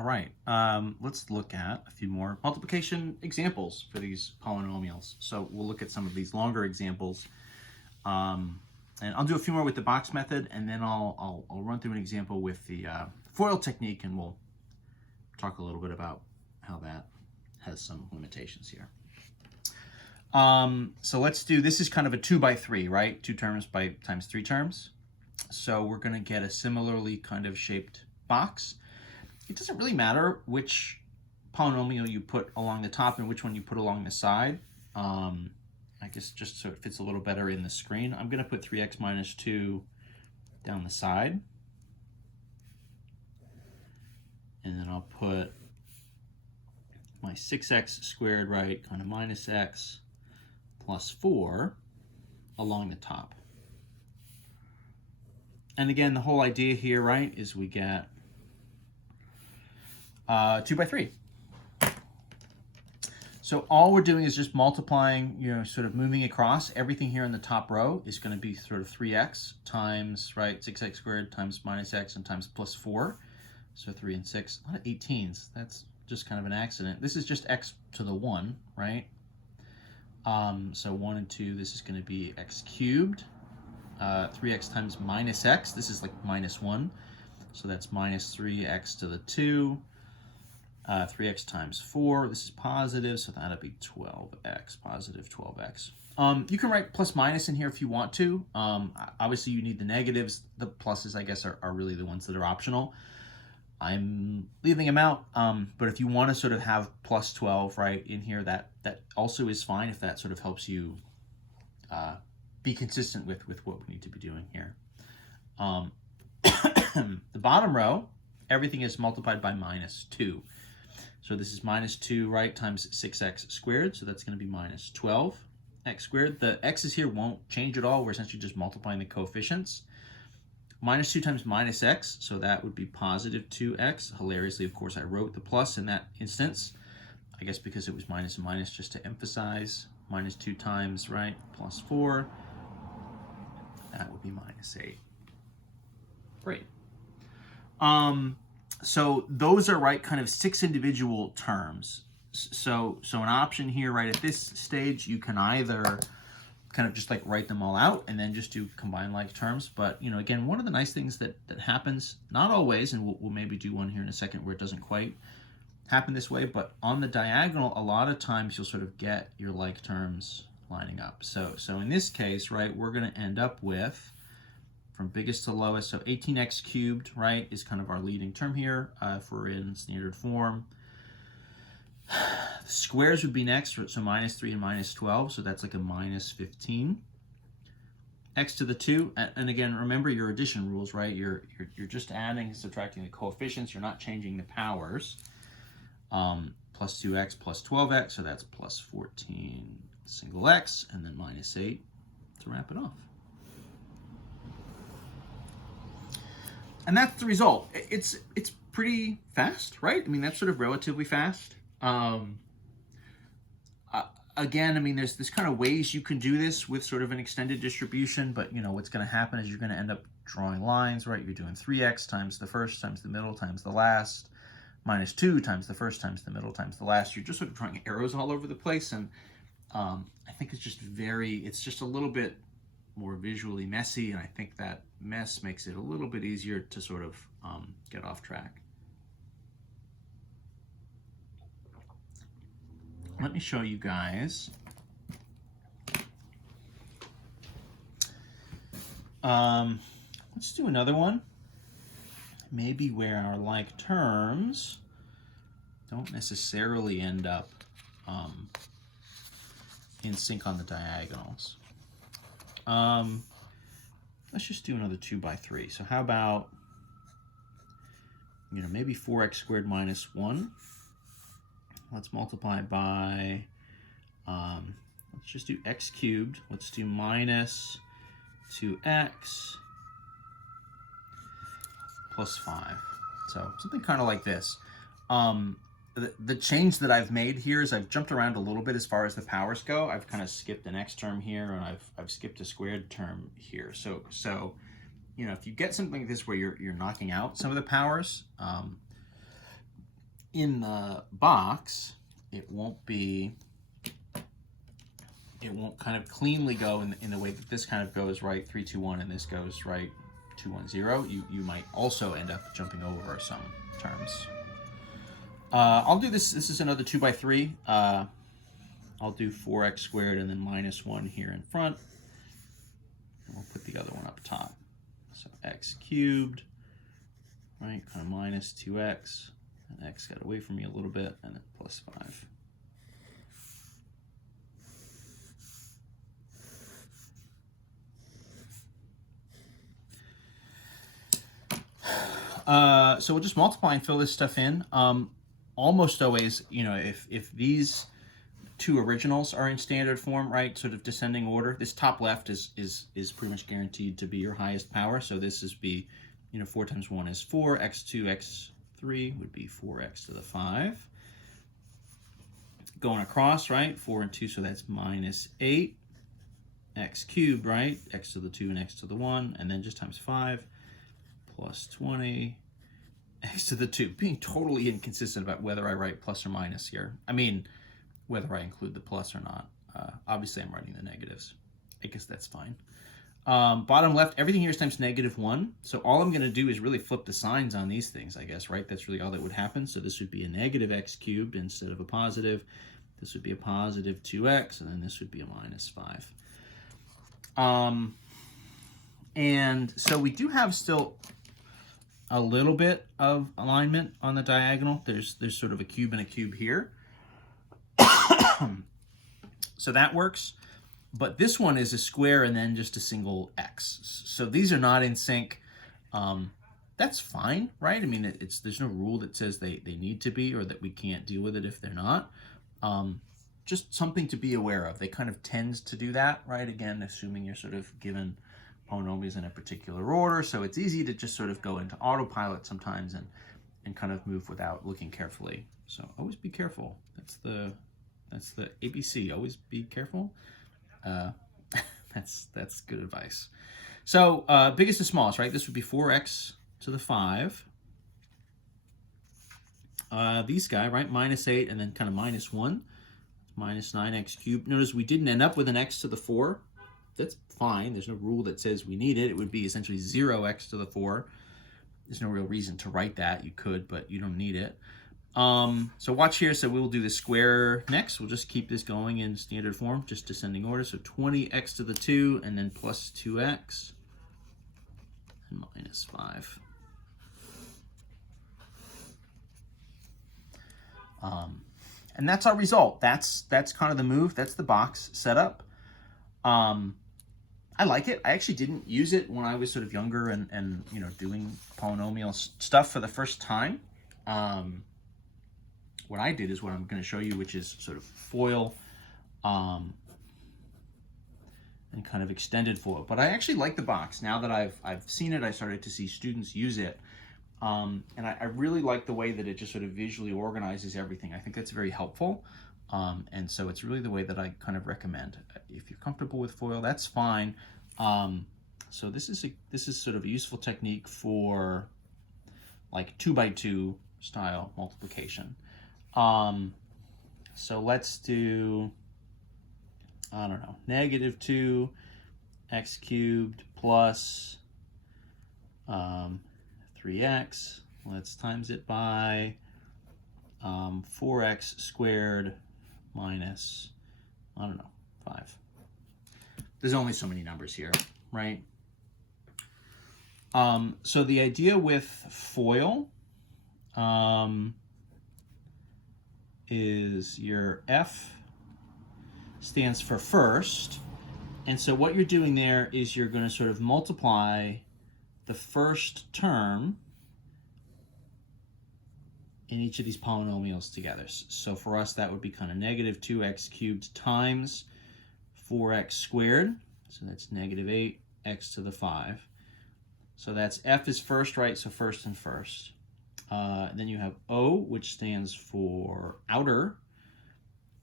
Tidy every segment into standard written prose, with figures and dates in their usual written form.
All right, let's look at a few more multiplication examples for these polynomials. So we'll look at some of these longer examples. And I'll do a few more with the box method, and then I'll run through an example with the FOIL technique, and we'll talk a little bit about how that has some limitations here. So let's do, this is kind of a 2 by 3, right? 2 terms by times 3 terms. So we're going to get a similarly kind of shaped box. It doesn't really matter which polynomial you put along the top and which one you put along the side. I guess just so it fits a little better in the screen, I'm going to put 3x minus 2 down the side. And then I'll put my 6x squared, right, kind of minus x plus 4 along the top. And again, the whole idea here, right, is we get 2 by 3. So all we're doing is just multiplying, sort of moving across. Everything here in the top row is going to be sort of 3x times, right, 6x squared times minus x and times plus 4. So 3 and 6, a lot of 18s. That's just kind of an accident. This is just x to the 1, right? So 1 and 2, this is going to be x cubed. 3x times minus x, this is like minus 1. So that's minus 3x to the 2. 3x times 4, this is positive, so that'll be 12x, positive 12x. You can write plus minus in here if you want to. Obviously, you need the negatives. The pluses, I guess, are really the ones that are optional. I'm leaving them out, but if you want to sort of have plus 12, right, in here, that also is fine if that sort of helps you be consistent with what we need to be doing here. The bottom row, everything is multiplied by minus 2. So this is minus 2, right, times 6x squared. So that's going to be minus 12x squared. The x's here won't change at all. We're essentially just multiplying the coefficients. Minus 2 times minus x, so that would be positive 2x. Hilariously, of course, I wrote the plus in that instance. I guess because it was minus and minus, just to emphasize. Minus 2 times, right, plus 4. That would be minus 8. Great. So those are, right, kind of 6 individual terms. So an option here, right, at this stage, you can either kind of just like write them all out and then just do combined like terms. But, again, one of the nice things that happens, not always, and we'll maybe do one here in a second where it doesn't quite happen this way, but on the diagonal, a lot of times you'll sort of get your like terms lining up. So in this case, right, we're going to end up with, from biggest to lowest, so 18x cubed, right, is kind of our leading term here if we're in standard form. The squares would be next, so minus 3 and minus 12, so that's like a minus 15. X to the 2, and again, remember your addition rules, right? You're just adding and subtracting the coefficients. You're not changing the powers. Plus 2x plus 12x, so that's plus 14 single x, and then minus 8 to wrap it off. And that's the result. It's pretty fast, right? I mean, that's sort of relatively fast. Again, I mean, there's kind of ways you can do this with sort of an extended distribution, but what's going to happen is you're going to end up drawing lines, right? You're doing 3x times the first times the middle times the last, minus 2 times the first times the middle times the last. You're just sort of drawing arrows all over the place, and I think it's just a little bit more visually messy, and I think that mess makes it a little bit easier to sort of get off track. Let me show you guys. Let's do another one. Maybe where our like terms don't necessarily end up in sync on the diagonals. Let's just do another 2 by 3. So how about, maybe 4x squared minus 1. Let's multiply by, let's just do x cubed. Let's do minus 2x plus 5. So something kind of like this. The change that I've made here is I've jumped around a little bit as far as the powers go. I've kind of skipped an x term here, and I've skipped a squared term here. So if you get something like this where you're knocking out some of the powers, in the box, it won't kind of cleanly go in the way that this kind of goes right 3, 2, 1, and this goes right 2, 1, 0. You might also end up jumping over some terms. I'll do this. This is another 2 by 3. I'll do 4x squared and then minus 1 here in front. And we'll put the other one up top. So x cubed, right, kind of minus 2x. And x got away from me a little bit, and then plus 5. So we'll just multiply and fill this stuff in. Almost always, you know, if these two originals are in standard form, right, sort of descending order, this top left is pretty much guaranteed to be your highest power. So this is be, you know, 4 times 1 is 4, x2, x3 would be 4x to the 5. Going across, right, 4 and 2, so that's minus 8, x cubed, right, x to the 2 and x to the 1, and then just times 5, plus 20, x to the 2, being totally inconsistent about whether I write plus or minus here. I mean, whether I include the plus or not. Obviously, I'm writing the negatives. I guess that's fine. Bottom left, everything here is times -1. So all I'm going to do is really flip the signs on these things, I guess, right? That's really all that would happen. So this would be a negative x cubed instead of a positive. This would be a positive 2x, and then this would be a minus 5. And so we do have still a little bit of alignment on the diagonal. There's sort of a cube and a cube here. So that works. But this one is a square and then just a single x. So these are not in sync. That's fine, right? I mean, there's no rule that says they need to be or that we can't deal with it if they're not. Just something to be aware of. They kind of tend to do that, right? Again, assuming you're sort of given polynomials in a particular order. So it's easy to just sort of go into autopilot sometimes and kind of move without looking carefully. So always be careful. That's the ABC. Always be careful. That's good advice. So biggest to smallest, right? This would be 4x to the 5. These guy, right? Minus 8 and then kind of minus 1. Minus 9x cubed. Notice we didn't end up with an x to the 4. That's fine. There's no rule that says we need it. It would be essentially 0x to the 4. There's no real reason to write that. You could, but you don't need it. So watch here. So we'll do the square next. We'll just keep this going in standard form, just descending order. So 20x to the 2 and then plus 2x and minus 5. And that's our result. That's kind of the move. That's the box setup. I like it. I actually didn't use it when I was sort of younger and you know, doing polynomial stuff for the first time. What I did is what I'm going to show you, which is sort of FOIL and kind of extended FOIL. But I actually like the box. Now that I've seen it, I started to see students use it. And I really like the way that it just sort of visually organizes everything. I think that's very helpful. And so it's really the way that I kind of recommend. If you're comfortable with FOIL, that's fine. So this is sort of a useful technique for like 2 by 2 style multiplication. So let's do, I don't know, negative 2 x cubed plus 3x. Let's times it by 4x squared minus, I don't know, 5. There's only so many numbers here, right? So the idea with FOIL is your F stands for first. And so what you're doing there is you're going to sort of multiply the first term in each of these polynomials together. So for us, that would be kind of negative 2x cubed times 4x squared. So that's negative 8x to the 5. So that's F is first, right? So first and first. Then you have O, which stands for outer.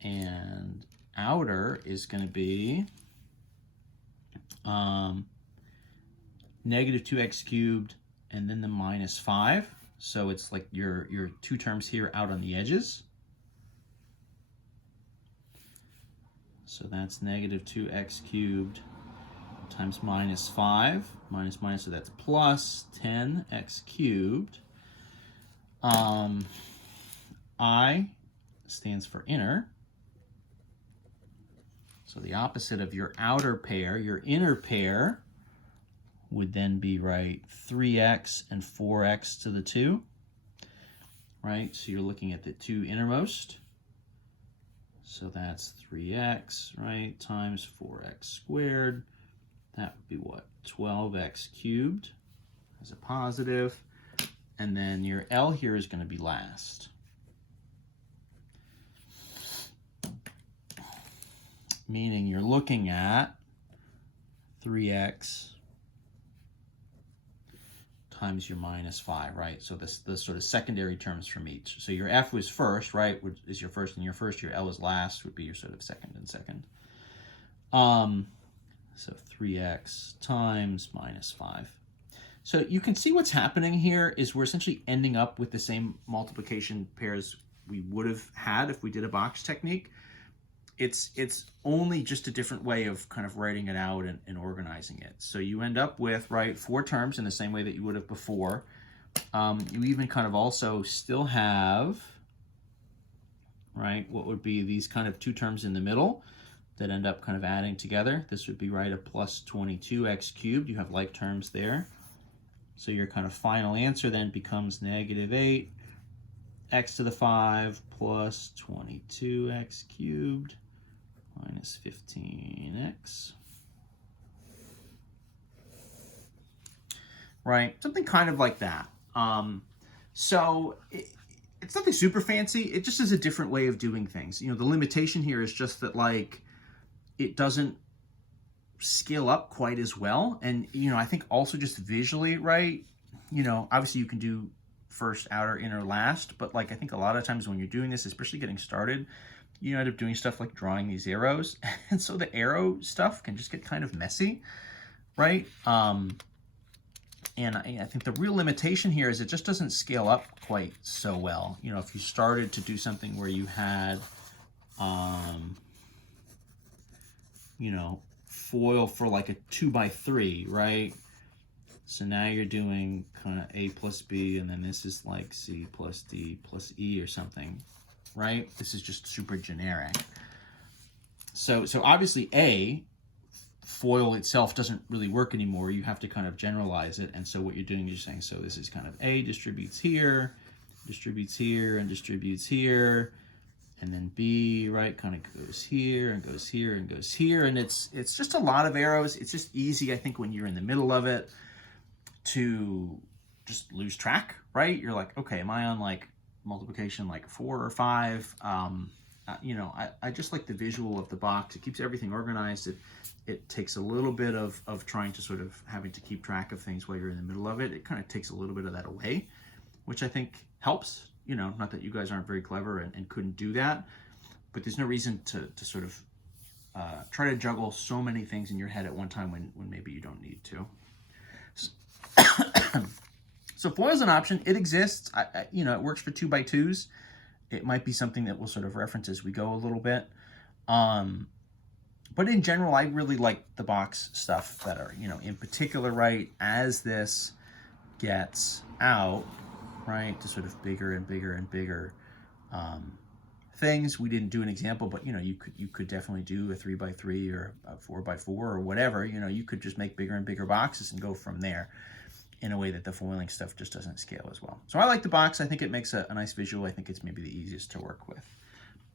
And outer is going to be negative 2x cubed and then the minus 5. So it's like your two terms here out on the edges. So that's negative 2x cubed times minus 5, minus minus, so that's plus 10x cubed. I stands for inner. So the opposite of your outer pair, your inner pair would then be, right, 3x and 4x to the 2, right? So you're looking at the two innermost. So that's 3x, right, times 4x squared. That would be what? 12x cubed as a positive. And then your L here is going to be last. Meaning you're looking at 3x times your minus 5, right? So the sort of secondary terms from each. So your F was first, right, which is your first and your first. Your L is last, would be your sort of second and second. So 3x times minus 5. So you can see what's happening here is we're essentially ending up with the same multiplication pairs we would have had if we did a box technique. It's only just a different way of kind of writing it out and organizing it. So you end up with, right, 4 terms in the same way that you would have before. You even kind of also still have, right, what would be these kind of 2 terms in the middle that end up kind of adding together. This would be, right, a plus 22x cubed. You have like terms there. So your kind of final answer then becomes negative 8 x to the 5 plus 22x cubed minus 15x. Right, something kind of like that. So it's nothing super fancy. It just is a different way of doing things. You know, the limitation here is just that, like, it doesn't scale up quite as well. And, you know, I think also just visually, right, you know, obviously you can do first, outer, inner, last, but like I think a lot of times when you're doing this, especially getting started, you end up doing stuff like drawing these arrows. And so the arrow stuff can just get kind of messy, right? And I think the real limitation here is it just doesn't scale up quite so well. You know, if you started to do something where you had, you know, foil for like a 2x3, right? So now you're doing kind of A plus B, and then this is like C plus D plus E or something, right? This is just super generic. So obviously A, foil itself doesn't really work anymore. You have to kind of generalize it. And so what you're doing is you're saying, so this is kind of A distributes here, and distributes here. And then B, right, kind of goes here and goes here and goes here. And it's just a lot of arrows. It's just easy, I think, when you're in the middle of it to just lose track, right? You're like, okay, am I on like multiplication like 4 or 5? You know, I just like the visual of the box. It keeps everything organized. It takes a little bit of trying to sort of having to keep track of things while you're in the middle of it. It kind of takes a little bit of that away, which I think helps. You know, not that you guys aren't very clever and couldn't do that, but there's no reason to sort of try to juggle so many things in your head at one time when maybe you don't need to. So foil is an option. It exists. You know, it works for 2x2s. It might be something that we'll sort of reference as we go a little bit. But in general, I really like the box stuff better. You know, in particular, right, as this gets out, right, to sort of bigger and bigger and bigger things. We didn't do an example, but, you know, you could definitely do a 3x3 or a 4x4 or whatever. You know, you could just make bigger and bigger boxes and go from there in a way that the foiling stuff just doesn't scale as well. So I like the box. I think it makes a nice visual. I think it's maybe the easiest to work with.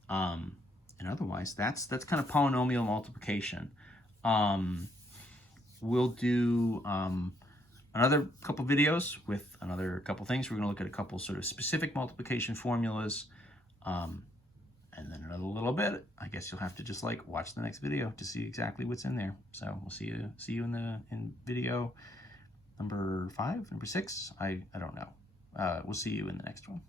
And otherwise, that's kind of polynomial multiplication. We'll do another couple videos with another couple things. We're going to look at a couple sort of specific multiplication formulas. And then another little bit, I guess you'll have to just like watch the next video to see exactly what's in there. So we'll see you in video number 5, number 6. I don't know. We'll see you in the next one.